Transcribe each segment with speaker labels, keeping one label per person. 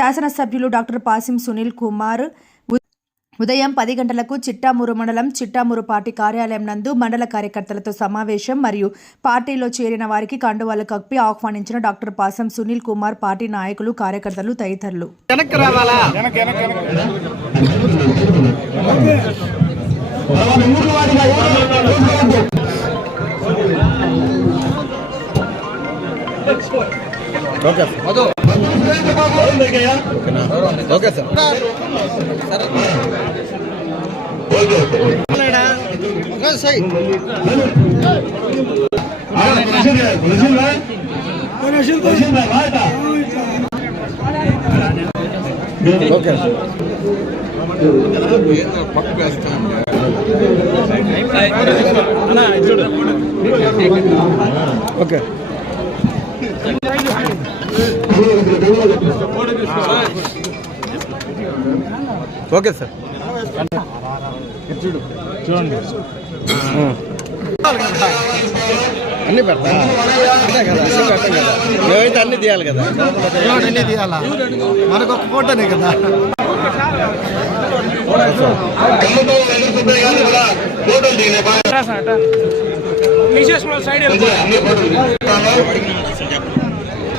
Speaker 1: శాసనసభ్యులు డాక్టర్ పాసిం సునీల్ కుమార్ ఉ- ఉదయం పది గంటలకు చిట్టామూరు మండలం చిట్టామూరు పార్టీ కార్యాలయం నందు మండల కార్యకర్తలతో సమావేశం మరియు పార్టీలో చేరిన వారికి కండువాలు కప్పి ఆహ్వానించిన డాక్టర్ పాసం సునీల్ కుమార్ పార్టీ నాయకులు కార్యకర్తలు తదితరులు.
Speaker 2: రావాలా? ఓకే మధు ఓకే సార్ సై ఓకే ఓకే సార్. చూడండి అన్ని పెడతా మేమైతే అన్ని తీయాలి కదా.
Speaker 3: అన్ని తీయాలా? మనకు ఒక ఫోటోనే కదా.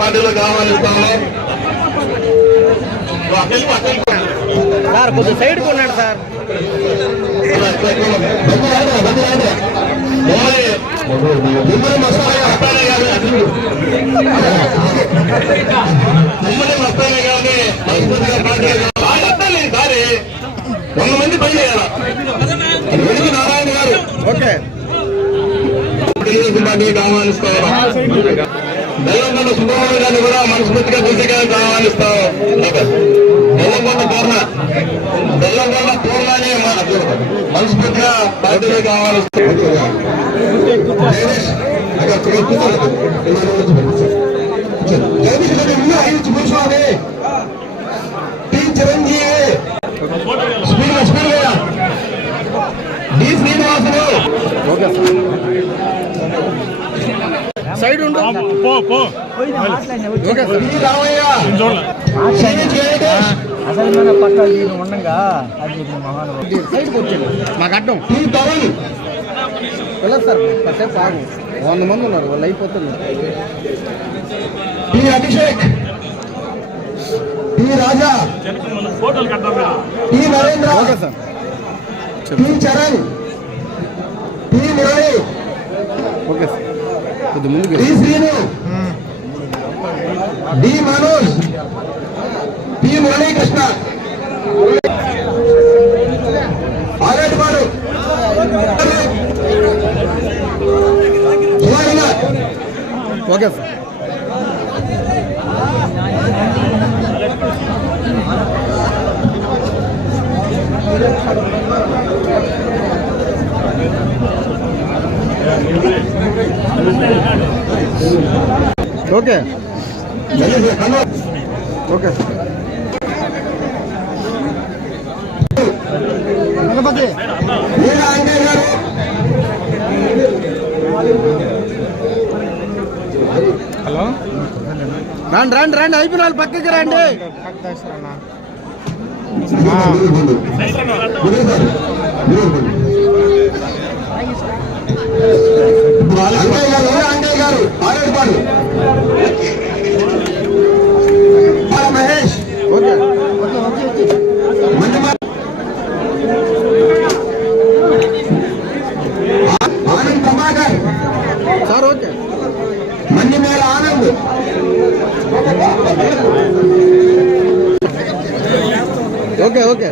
Speaker 4: పార్టీలో కావాలి
Speaker 2: సార్ కొద్దిగా సైడ్ కొన్నాడు సార్.
Speaker 4: వంద మంది పని చేయాలి నారాయణ గారు
Speaker 2: ఓకే
Speaker 4: తెలుగుదేశం పార్టీకి ఆహ్వానిస్తాం సుబ్రహ్మణ్య గారిని కూడా మనస్ఫూర్తిగా దిశగా ఆహ్వానిస్తాం బెల్లంకొండ పూర్ణ బెల్లంకొండ పూర్ణని మనస్ఫూర్తిగా పార్టీలోకి ఆహ్వానిస్తాం Chiranjeevi. Speed speed D Srinivasulu.
Speaker 2: Side ఉండు. ఓకే
Speaker 4: రామయ్య శ్రీ జయదేవ్,
Speaker 3: అసలు మన పట్టాలు దీని ఉండగా అది మహానుభావుడు
Speaker 2: సైడ్ కూర్చోండి మాకు అడ్డం. వెళ్ళదు సార్ కాసేపు ఆగు. వంద మంది ఉన్నారు వాళ్ళు అయిపోతుంది
Speaker 4: T Abhishek. T Raja. Narendra.
Speaker 2: Okay sir.
Speaker 4: Charan. Murali.
Speaker 2: Okay sir.
Speaker 4: T Srinu. D Manoj. T Muralikrishna. ఆరేటివాడు Sudhakar
Speaker 2: okay sir. Okay. Okay.
Speaker 3: Ganapathi.
Speaker 4: గారు
Speaker 2: రండి రండి రండి అయిపోయిన వాళ్ళు పక్కకి రండి.
Speaker 4: అంజయ్ గారు అంజయ్ గారు మన్నిమేల ఆనంద్
Speaker 2: ఓకే ఓకే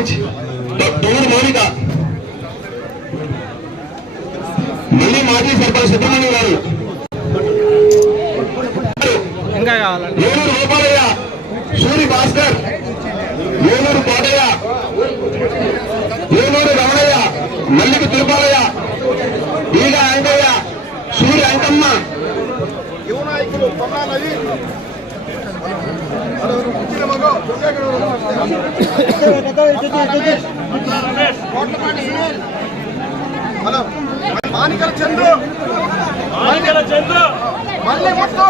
Speaker 4: సర్పంచ్ తూరు మౌనిక మళ్ళీ మాజీ సర్పంచ్ సుబ్రహ్మణ్యం గారు.
Speaker 3: ఇంకా కావాలండి.
Speaker 5: ఏలూరు గోపాలయ్య సూరి భాస్కర్. ఏలూరు కోటయ్య. ఏలూరు రమణయ్య మల్లికి తిరుపాలయ్య. ఈగ అంకయ్య సూరి అంకమ్మ
Speaker 2: మానికల చంద్రు మానికల చంద్రు మల్లి ముత్తు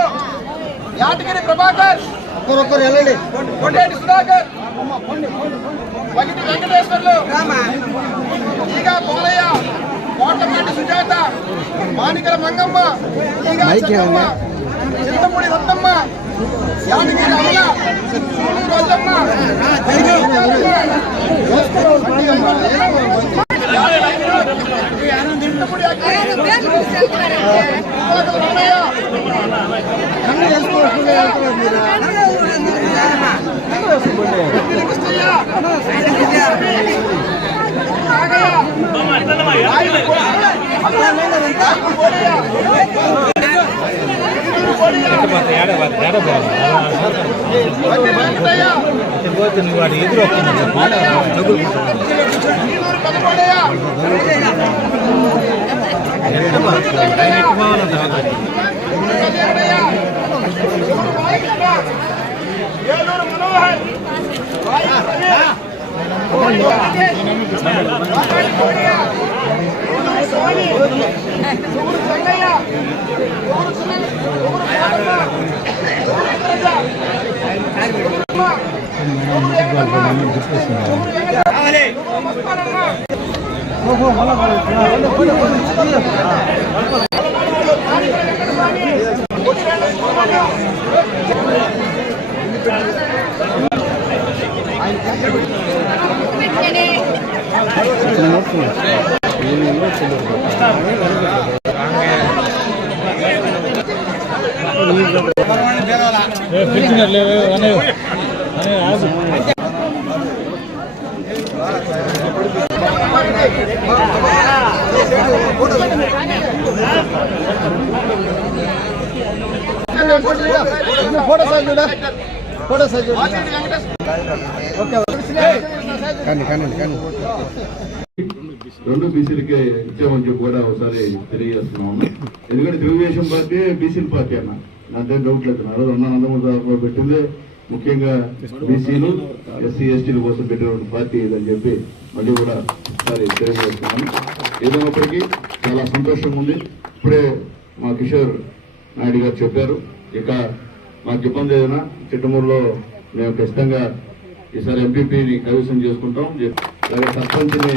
Speaker 2: యాటగిరి ప్రభాకర్
Speaker 3: ఒక్కరొక్కరు వెళ్ళండి
Speaker 2: కొండేటి సుధాకర్ పగిటి వెంకటేశ్వర్లు ఈగ పోలయ్య కోటమంటి సుజాత మానికల మంగమ్మ ఈగ Chennamma Chintapudi Rattamma Yani bir anda Sulu Rojamma Thank you.
Speaker 3: ஏழூர் மனோகர்
Speaker 2: ఏలూరు మనోహర్ వెంకటేశ్వర
Speaker 4: కానీ కానీ కానీ
Speaker 5: రెండు బీసీలకే ఇచ్చామని చెప్పి కూడా ఒకసారి తెలియజేస్తున్నాము ఎందుకంటే తెలుగుదేశం పార్టీ బీసీల పార్టీ అన్న నాకేం డౌట్ లేదు. నా రోజు అన్న నందమూరి పెట్టింది. ముఖ్యంగా బీసీలు ఎస్సీ ఎస్టీల కోసం పెట్టిన పార్టీ ఇదని చెప్పి మళ్ళీ కూడా ఒకసారి తెలియజేస్తున్నాను. ఏదైనప్పటికీ చాలా సంతోషంగా ఉంది. ఇప్పుడే మా కిషోర్ నాయుడు గారు చెప్పారు. ఇక మాకు ఇబ్బంది ఏదైనా చిట్టమూరులో మేము ఖచ్చితంగా ఈసారి ఎంపీపీని కైవసం చేసుకుంటాం. సర్పంచ్ని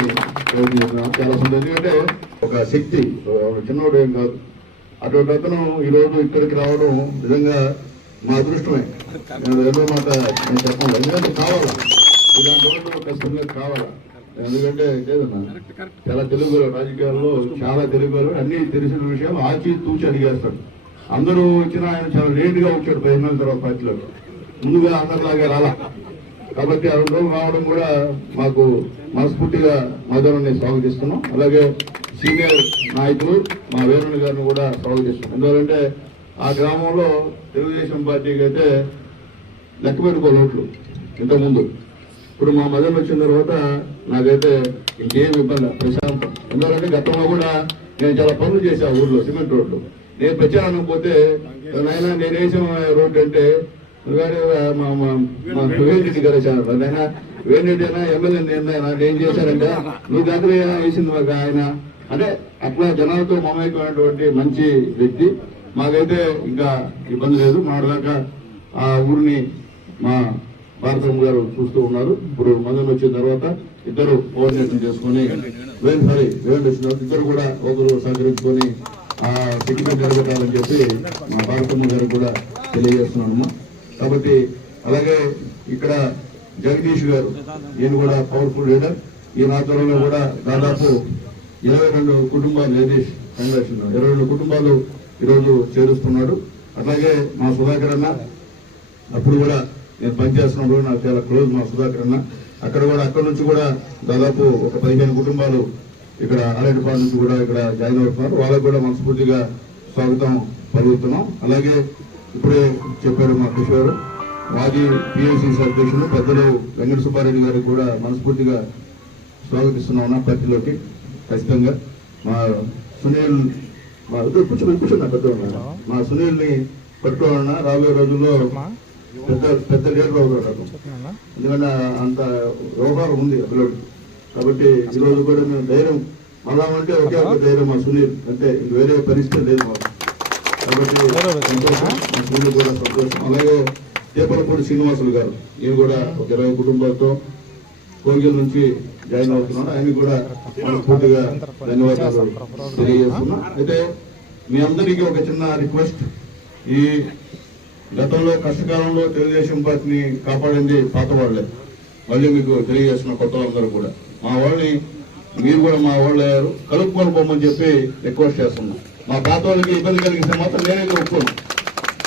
Speaker 5: కైవసం చేసుకుంటాం. చాలా సంతోషం. ఎందుకంటే ఒక శక్తి చిన్నవాడు చిన్నోడు ఏం కాదు. అటువంటి అతను ఈ రోజు ఇక్కడికి రావడం నిజంగా మా అదృష్టమే. నేను ఏదో మాట నేను చెప్పను. ఎందుకంటే కావాలా? ఇలాంటి వాళ్ళు కష్టంగా కావాలా? ఎందుకంటే లేదన్నా చాలా తెలుగు రాజకీయాల్లో చాలా తెలుగు అన్ని తెలిసిన విషయాలు ఆచి తూచి అడిగేస్తాడు అందరూ వచ్చిన ఆయన చాలా లేట్గా వచ్చాడు పదిహేను తర్వాత పార్టీలో. ముందుగా అందరిలాగా రాలా. కాబట్టి ఆ రెండు రోజులు రావడం కూడా మాకు మనస్ఫూర్తిగా మధురాన్ని స్వాగతిస్తున్నాం. అలాగే సీనియర్ నాయకులు మా వేరుని గారిని కూడా స్వాగతిస్తున్నాం ఎందుకంటే ఆ గ్రామంలో తెలుగుదేశం పార్టీకి అయితే లెక్క పెట్టుకోవాలి ఓట్లు ఇంతకుముందు. ఇప్పుడు మా మదన్ వచ్చిన తర్వాత నాకైతే ఇంకేం ఇబ్బంది ప్రశాంతం. ఎందుకంటే గతంలో కూడా నేను చాలా పనులు చేశా ఊర్లో సిమెంట్ రోడ్లు. నేను ప్రచారం పోతే నాయన నేను వేసిన రోడ్డు అంటే మా మా మా గారు వచ్చారు నాయన వేరెడ్డి అయినా ఎమ్మెల్యే నేను ఏం చేశారంటే నువ్వు దగ్గర వేసింది మాకు ఆయన అంటే అట్లా జనాలతో మమేకమైనటువంటి మంచి వ్యక్తి. మాకైతే ఇంకా ఇబ్బంది లేదు. మాడదాకా ఆ ఊరిని మా భారతమ్మ గారు చూస్తూ ఉన్నారు. ఇప్పుడు మందులు వచ్చిన తర్వాత ఇద్దరు కోఆర్డినేషన్ చేసుకుని వేన్ సారీ వేన్ వచ్చిన ఇద్దరు కూడా ఒకరు సహకరించుకొని ఆ సెగ్మెంట్ జరగటాలని చెప్పి మా భారతమ్మ గారు కూడా తెలియజేస్తున్నాను కాబట్టి అలాగే ఇక్కడ జగదీష్ గారు ఈయన కూడా పవర్ఫుల్ లీడర్ ఈ ఆధ్వర్యంలో కూడా దాదాపు ఇరవై రెండు కుటుంబాలు జగదీష్ కంగ్రాట్స్ ఇరవై రెండు కుటుంబాలు ఈరోజు చేరుస్తున్నాడు. అట్లాగే మా సుధాకర్ అన్న అప్పుడు కూడా నేను పనిచేస్తున్నప్పుడు నాకు చాలా క్లోజ్ మా సుధాకర్ అన్న. అక్కడ కూడా అక్కడ నుంచి కూడా దాదాపు ఒక పదిహేను కుటుంబాలు ఇక్కడ ఆరేడుపాడు నుంచి కూడా ఇక్కడ జాయిన్ అవుతున్నారు. వాళ్ళకు కూడా మనస్ఫూర్తిగా స్వాగతం పలుకుతున్నాం. అలాగే ఇప్పుడే చెప్పారు మా కిషోర్ మాజీ పిఎస్సిసి అధ్యక్షులు పెద్దలు వెంకట సుబ్బారెడ్డి గారికి కూడా మనస్ఫూర్తిగా స్వాగతిస్తున్నాం నా పార్టీలోకి ఖచ్చితంగా. మా సునీల్ మా ఇద్దరు కూర్చొని కూర్చున్నా పెద్ద మా సునీల్ని పట్టుకోవాలన్నా రాబోయే రోజుల్లో పెద్ద పెద్ద లీడర్ అవుతాడు ఎందుకంటే అంత వ్యవహారం ఉంది అభిలోకి కాబట్టి ఈ రోజు కూడా మేము ధైర్యం. మళ్ళా అంటే ఒకే ఒక ధైర్యం మా సునీల్. అంటే వేరే పరిస్థితి లేదు మాకు. కాబట్టి సంతోషం. మా సునీల్ కూడా సంతోషం. అలాగే దేపలపూడి శ్రీనివాసులు గారు. ఈయన కూడా ఒక ఇరవై కుటుంబాలతో కోగిల్ నుంచి జాయిన్ అవుతున్నాడు ఆయన కూడా పూర్తిగా ధన్యవాదాలు తెలియజేస్తున్నాం. అయితే మీ అందరికీ ఒక చిన్న రిక్వెస్ట్. ఈ గతంలో కష్టకాలంలో తెలుగుదేశం పార్టీని కాపాడింది పాత వాళ్ళే. మళ్ళీ మీకు తెలియజేస్తున్న కొత్త వాళ్ళందరూ కూడా. మా వాళ్ళని మీరు కూడా మా వాళ్ళు అయ్యారు. కలుపుకొని పోమని చెప్పి రిక్వెస్ట్ చేస్తున్నాం. మా పాత వాళ్ళకి ఇబ్బంది కలిగిస్తే మాత్రం నేనైతే కలుపుకోను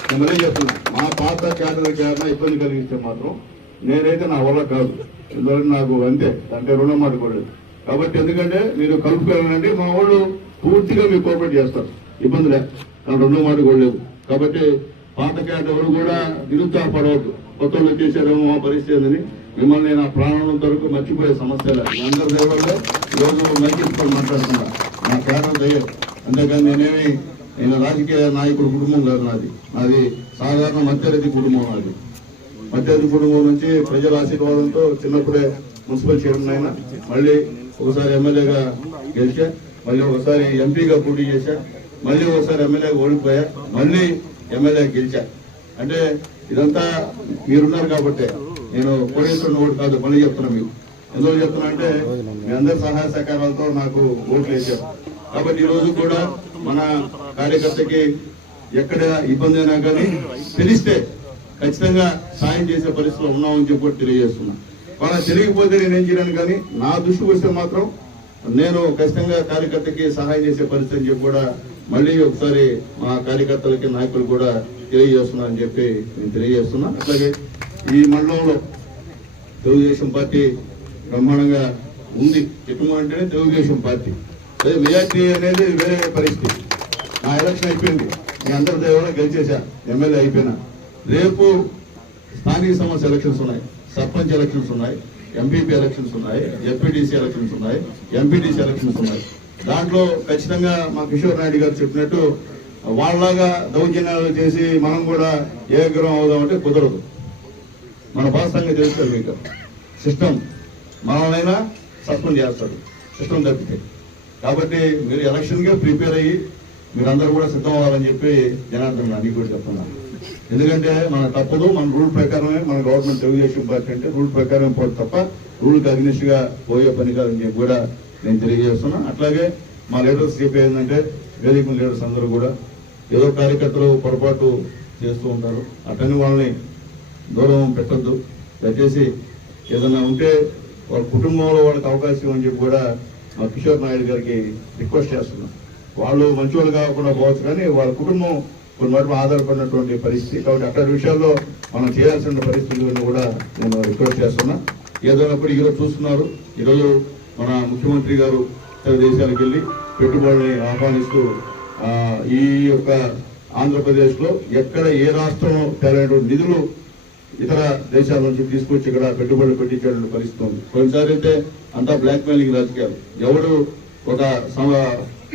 Speaker 5: నేను మళ్ళీ చెప్తున్నాను మా పాత క్యాడర్ ఏమైనా ఇబ్బంది కలిగిస్తే మాత్రం నేనైతే నా వల్ల కాదు. ఎందుకంటే నాకు అంతే. అంటే రుణం మాట్లాడలేదు కాబట్టి ఎందుకంటే మీరు కలుపుకోవాలంటే మా వాళ్ళు పూర్తిగా మీకు కోఆపరేట్ చేస్తారు. ఇబ్బంది లే కానీ రెండో మాట కూడా లేవు కాబట్టి పాత క్యాట్ ఎవరు కూడా నిరుత్సాహపడవద్దు కొత్త వాళ్ళు చేశారేమో మా పరిస్థితి మిమ్మల్ని నా ప్రాణం వరకు మర్చిపోయే సమస్య లేదు. అందరి దయవల్లే ఈరోజు మైకించుకొని మాట్లాడుతున్నా నా క్యాడర్ దయ. అంతేకాని నేనేమి నేను రాజకీయ నాయకుడు కుటుంబం కాదు నాది. నాది సాధారణ మధ్యరతి కుటుంబం నాది. మధ్యాహ్న కుటుంబం నుంచి ప్రజల ఆశీర్వాదంతో చిన్నప్పుడే మున్సిపల్ చైర్మన్ అయినా మళ్ళీ ఒకసారి ఎమ్మెల్యేగా గెలిచా మళ్ళీ ఒకసారి ఎంపీగా పోటీ చేశా మళ్ళీ ఒకసారి ఎమ్మెల్యేగా ఓడిపోయా మళ్ళీ ఎమ్మెల్యే గెలిచా. అంటే ఇదంతా మీరున్నారు కాబట్టి. నేను కోటేశ్వరుని ఓటు కాదు మళ్ళీ చెప్తున్నా మీకు. ఎందుకు చెప్తున్నా అంటే మీ అందరి సహాయ సహకారాలతో నాకు ఓట్లు వేసారు కాబట్టి ఈరోజు కూడా మన కార్యకర్తకి ఎక్కడ ఇబ్బంది అయినా కానీ తెలిస్తే ఖచ్చితంగా సాయం చేసే పరిస్థితిలో ఉన్నామని చెప్పి తెలియజేస్తున్నా. వాళ్ళ తెలియకపోతే నేనేం చేయను కానీ నా దృష్టికి వస్తే మాత్రం నేను ఖచ్చితంగా కార్యకర్తకి సహాయం చేసే పరిస్థితి అని చెప్పి కూడా మళ్ళీ ఒకసారి మా కార్యకర్తలకి నాయకులు కూడా తెలియజేస్తున్నా అని చెప్పి నేను తెలియజేస్తున్నా. అట్లాగే ఈ మండలంలో తెలుగుదేశం పార్టీ బ్రహ్మాండంగా ఉంది. కుటుంబం అంటేనే తెలుగుదేశం పార్టీ. అదే మెజార్టీ అనేది వేరే పరిస్థితి. నా ఎలక్షన్ అయిపోయింది. మీ అందరి దేవుడు గెలిచేశా ఎమ్మెల్యే అయిపోయినా. రేపు స్థానిక సంస్థ ఎలక్షన్స్ ఉన్నాయి. సర్పంచ్ ఎలక్షన్స్ ఉన్నాయి. ఎంపీపీ ఎలక్షన్స్ ఉన్నాయి. ఎస్పీటీసీ ఎలక్షన్స్ ఉన్నాయి. ఎంపీటీసీ ఎలక్షన్స్ ఉన్నాయి. దాంట్లో ఖచ్చితంగా మా కిషోర్ నాయుడు గారు చెప్పినట్టు వాళ్ళలాగా దౌర్జన్యాలు చేసి మనం కూడా ఏగ్రం అవుదామంటే కుదరదు. మన భాషంగా చేస్తారు మీకు. సిస్టమ్ మనమైనా సస్పెండ్ చేస్తాడు సిస్టమ్ తప్పితే. కాబట్టి మీరు ఎలక్షన్గా ప్రిపేర్ అయ్యి మీరందరూ కూడా సిద్ధం అవ్వాలని చెప్పి జనార్దన్ అన్ని కూడా చెప్తున్నాను. ఎందుకంటే మన తప్పదు మన రూల్ ప్రకారమే మన గవర్నమెంట్ తెలుగుదేశం పార్టీ అంటే రూల్ ప్రకారం పోదు తప్ప రూల్కి అగ్నిస్ట్ పోయే పని కాదని చెప్పి కూడా నేను తెలియజేస్తున్నా. అట్లాగే మా లీడర్స్ చెప్పే ఏంటంటే వేదిక లీడర్స్ అందరూ కూడా ఏదో కార్యకర్తలు పొరపాటు చేస్తూ ఉంటారు. అటని వాళ్ళని దూరం పెట్టద్దు. దయచేసి ఏదైనా ఉంటే వాళ్ళ కుటుంబంలో వాళ్ళకి అవకాశం అని చెప్పి కూడా మా కిషోర్ నాయుడు గారికి రిక్వెస్ట్ చేస్తున్నాం. వాళ్ళు మంచివాళ్ళు కాకుండా పోవచ్చు కానీ వాళ్ళ కుటుంబం కొన్ని మటుకు ఆధారపడినటువంటి పరిస్థితి. కాబట్టి అట్లాంటి విషయాల్లో మనం చేయాల్సిన పరిస్థితులను కూడా నేను రిక్వెస్ట్ చేస్తున్నా. ఏదైనప్పుడు ఈరోజు చూస్తున్నారు. ఈరోజు మన ముఖ్యమంత్రి గారు ఇతర దేశాలకు వెళ్ళి పెట్టుబడిని ఆహ్వానిస్తూ ఈ యొక్క ఆంధ్రప్రదేశ్లో ఎక్కడ ఏ రాష్ట్రం తేలైనటువంటి నిధులు ఇతర దేశాల నుంచి తీసుకొచ్చి ఇక్కడ పెట్టుబడులు పెట్టించేటువంటి పరిస్థితి ఉంది. కొన్నిసారి అయితే అంతా బ్లాక్ మెయిలింగ్ రాజకీయాలు. ఎవడు ఒక సమ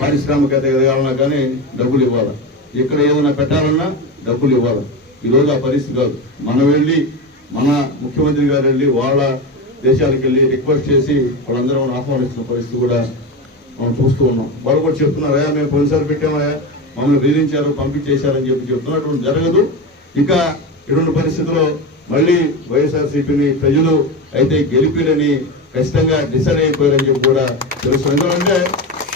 Speaker 5: పారిశ్రామికత ఎదగాలన్నా కానీ డబ్బులు ఇవ్వాలి? ఇక్కడ ఏదైనా పెట్టాలన్నా డబ్బులు ఇవ్వాలి. ఈ రోజు ఆ పరిస్థితి కాదు. మనం వెళ్ళి మన ముఖ్యమంత్రి గారు వెళ్ళి వాళ్ళ దేశాలకు వెళ్ళి రిక్వెస్ట్ చేసి వాళ్ళందరూ మనం ఆహ్వానిస్తున్న పరిస్థితి కూడా మనం చూస్తూ ఉన్నాం. వాళ్ళు కూడా చెప్తున్నారు మేము కొన్నిసార్లు పెట్టామయా మమ్మల్ని బెదిరించారు పంపించేశారని చెప్పి చెప్తున్నటువంటి జరగదు. ఇక ఇటువంటి పరిస్థితుల్లో మళ్ళీ వైఎస్ఆర్సీపీని ప్రజలు అయితే గెలిపిరని ఖచ్చితంగా డిసైడ్ అయిపోయారని చెప్పి కూడా తెలుసు ఎందుకంటే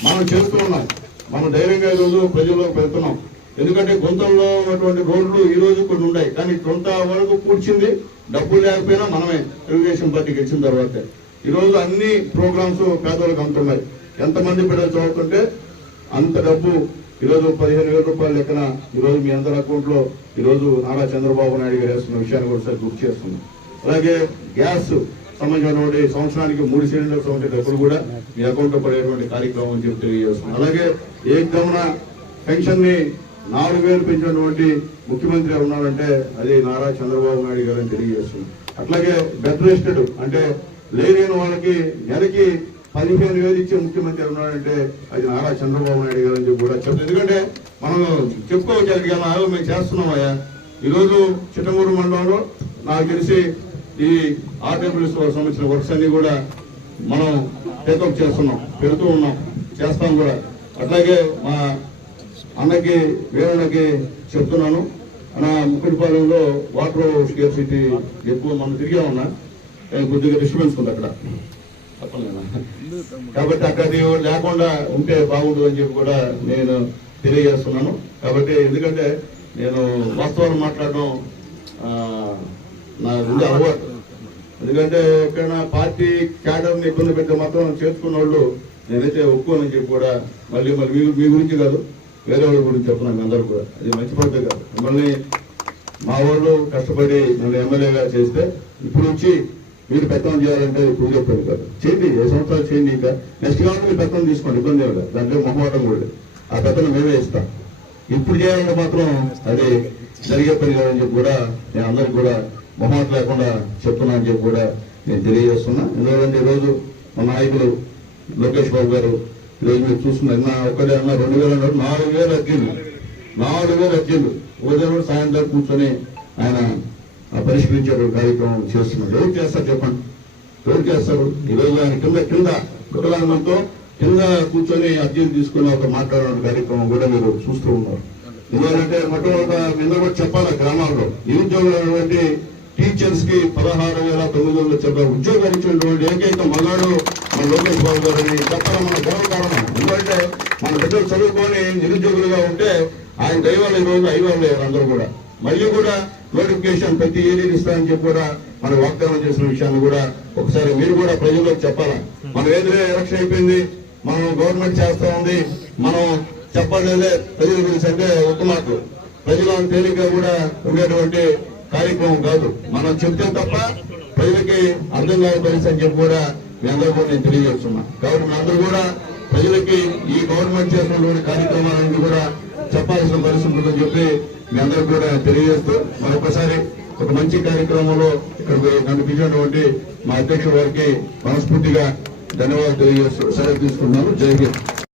Speaker 5: మనం చేస్తూ ఉన్నాం. మనం ధైర్యంగా ఈ రోజు ప్రజల్లోకి వెళ్తున్నాం. ఎందుకంటే గొంతంలో ఉన్నటువంటి రోడ్లు ఈ రోజు కొన్ని ఉన్నాయి. కానీ కొంత వరకు పూడ్చింది డబ్బులు లేకపోయినా మనమే. తెలుగుదేశం పార్టీ గెలిచిన తర్వాతే. ఈరోజు అన్ని ప్రోగ్రామ్స్ పేదవాళ్ళకి అందుతున్నాయి ఎంతమంది బిడ్డలు చదువుతుంటే అంత డబ్బు ఈరోజు పదిహేను వేల రూపాయల లెక్కన ఈరోజు మీ అందరి అకౌంట్లో ఈరోజు నారా చంద్రబాబు నాయుడు గారు వేస్తున్న విషయాన్ని కూడా సార్ గుర్తు చేస్తున్నాం. అలాగే గ్యాస్ సంబంధించినటువంటి సంవత్సరానికి మూడు సిలిండర్స్ ఉంటే డబ్బులు కూడా మీ అకౌంట్లో పడేటువంటి కార్యక్రమం అని చెప్పి తెలియజేస్తున్నాం. అలాగే ఏ గమన పెన్షన్ని నాలుగు వేలు పెంచినటువంటి ముఖ్యమంత్రి ఉన్నాడంటే అది నారా చంద్రబాబు నాయుడు గారు అని తెలియజేస్తున్నాం. అట్లాగే బెడ్ రెస్టెడ్ అంటే లేని వాళ్ళకి నెలకి పదిహేను వేలు ఇచ్చే ముఖ్యమంత్రి ఉన్నాడంటే అది నారా చంద్రబాబు నాయుడు గారు అని కూడా చెప్తాను ఎందుకంటే మనం చెప్పుకోవచ్చు కదా మేము చేస్తున్నామయ్యా ఈరోజు చిట్టమూరు మండలంలో నాకు తెలిసి ఈ ఆర్డబ్ల్యూఎస్ సంబంధించిన వర్క్స్ అన్ని కూడా మనం టేకప్ చేస్తున్నాం పెడుతూ ఉన్నాం చేస్తాం కూడా. అట్లాగే మా అన్నకి వేరన్నకి చెప్తున్నాను. నా ముక్కుడిపాలెంలో వాటర్ స్కేర్సిటీ ఎక్కువ మనం తిరిగా ఉన్నా కొద్దిగా డిస్టర్బెన్స్ ఉంది అక్కడ. కాబట్టి అక్కడ లేకుండా ఉంటే బాగుంటుంది అని చెప్పి కూడా నేను తెలియజేస్తున్నాను. కాబట్టి ఎందుకంటే నేను వాస్తవాలు మాట్లాడడం నా ఉంది అలవాటు. ఎందుకంటే ఎక్కడైనా పార్టీ క్యాడర్ని ఇబ్బంది పెడితే మాత్రం చేసుకున్న వాళ్ళు నేనైతే ఒప్పుకోనని చెప్పి కూడా మళ్ళీ మళ్ళీ మీ మీ గురించి కాదు. వేరే వాళ్ళ గురించి చెప్తున్నాను అందరూ కూడా. అది మంచి పద్ధతి కాదు. మిమ్మల్ని మా వాళ్ళు కష్టపడి నన్ను ఎమ్మెల్యేగా చేస్తే ఇప్పుడు వచ్చి మీరు పెత్తనం చేయాలంటే ఇప్పుడు చెప్పారు కాదు. చేయండి ఏ సంవత్సరాలు చేయండి ఇంకా. నెక్స్ట్ కావాలి మీరు పెత్తనం తీసుకోండి ఇబ్బంది ఏమి లేదు. దాంట్లో మొహమాటం కూడా ఆ పెత్తనం మేమే ఇస్తాం. ఇప్పుడు చేయాలంటే మాత్రం అది జరిగే పని కాదని చెప్పి కూడా నేను అందరికి కూడా మొహమాట లేకుండా చెప్తున్నా అని చెప్పి కూడా నేను తెలియజేస్తున్నా. ఎందుకంటే ఈరోజు మా నాయకులు లోకేష్ బాబు గారు ఈరోజు మీరు చూస్తున్నారు. నా ఒకటే అన్న రెండు వేల అన్నారు నాలుగు వేలు అర్జీలు నాలుగు వేలు అర్జీలు ఉదయం సాయంత్రం కూర్చొని ఆయన పరిష్కరించే కార్యక్రమం చేస్తున్నాడు. ఎవరు చేస్తారు చెప్పండి? ఎవరు చేస్తారు? ఈరోజు ఆయన కింద కింద కుటుంబంతో కింద కూర్చొని అర్జీలు తీసుకుని ఒక మాట్లాడే కార్యక్రమం కూడా మీరు చూస్తూ ఉన్నారు. ఎందుకంటే మొట్టమొదట నిన్న కూడా చెప్పాలి గ్రామాల్లో. నిరుద్యోగులైనటువంటి టీచర్స్కి పదహారు వేల తొమ్మిది వందల చెప్పారు ఉద్యోగాలు ఇచ్చినటువంటి ఏకైక మగాడు లోకేష్ బాబు గారు చెప్పడం మన గర్వకారణం ఎందుకంటే మన బిడ్డలు చదువుకొని నిరుద్యోగులుగా ఉంటే ఆయన దైవాలు ఈ రోజు ఐవాళ్ళు లేరు అందరూ కూడా. మళ్ళీ కూడా నోటిఫికేషన్ ప్రతి ఏరియా ఇస్తానని చెప్పి కూడా మన వాగ్దానం చేసిన విషయాన్ని కూడా ఒకసారి మీరు కూడా ప్రజల్లోకి చెప్పాలా? మనం ఏదైనా ఎలక్షన్ అయిపోయింది మనం గవర్నమెంట్ చేస్తా ఉంది మనం చెప్పలేదే ప్రజల గురించి అంటే ఒక మాట ప్రజల తేలిక కూడా ఉండేటువంటి కార్యక్రమం కాదు. మనం చెప్తే తప్ప ప్రజలకి అర్థం కాని పరిస్థితి అని చెప్పి కూడా మీ అందరూ కూడా నేను తెలియజేస్తున్నా. కాబట్టి అందరూ కూడా ప్రజలకి ఈ గవర్నమెంట్ చేస్తున్నటువంటి కార్యక్రమాలన్నీ కూడా చెప్పాల్సిన పరిస్థితి ఉందని చెప్పి మీ అందరూ కూడా తెలియజేస్తూ మరొకసారి ఒక మంచి కార్యక్రమంలో ఇక్కడ కనిపించినటువంటి మా అధ్యక్షుడు వారికి మనస్ఫూర్తిగా ధన్యవాదాలు తెలియజేస్తూ సెలవు తీసుకున్నాను జై హింద్.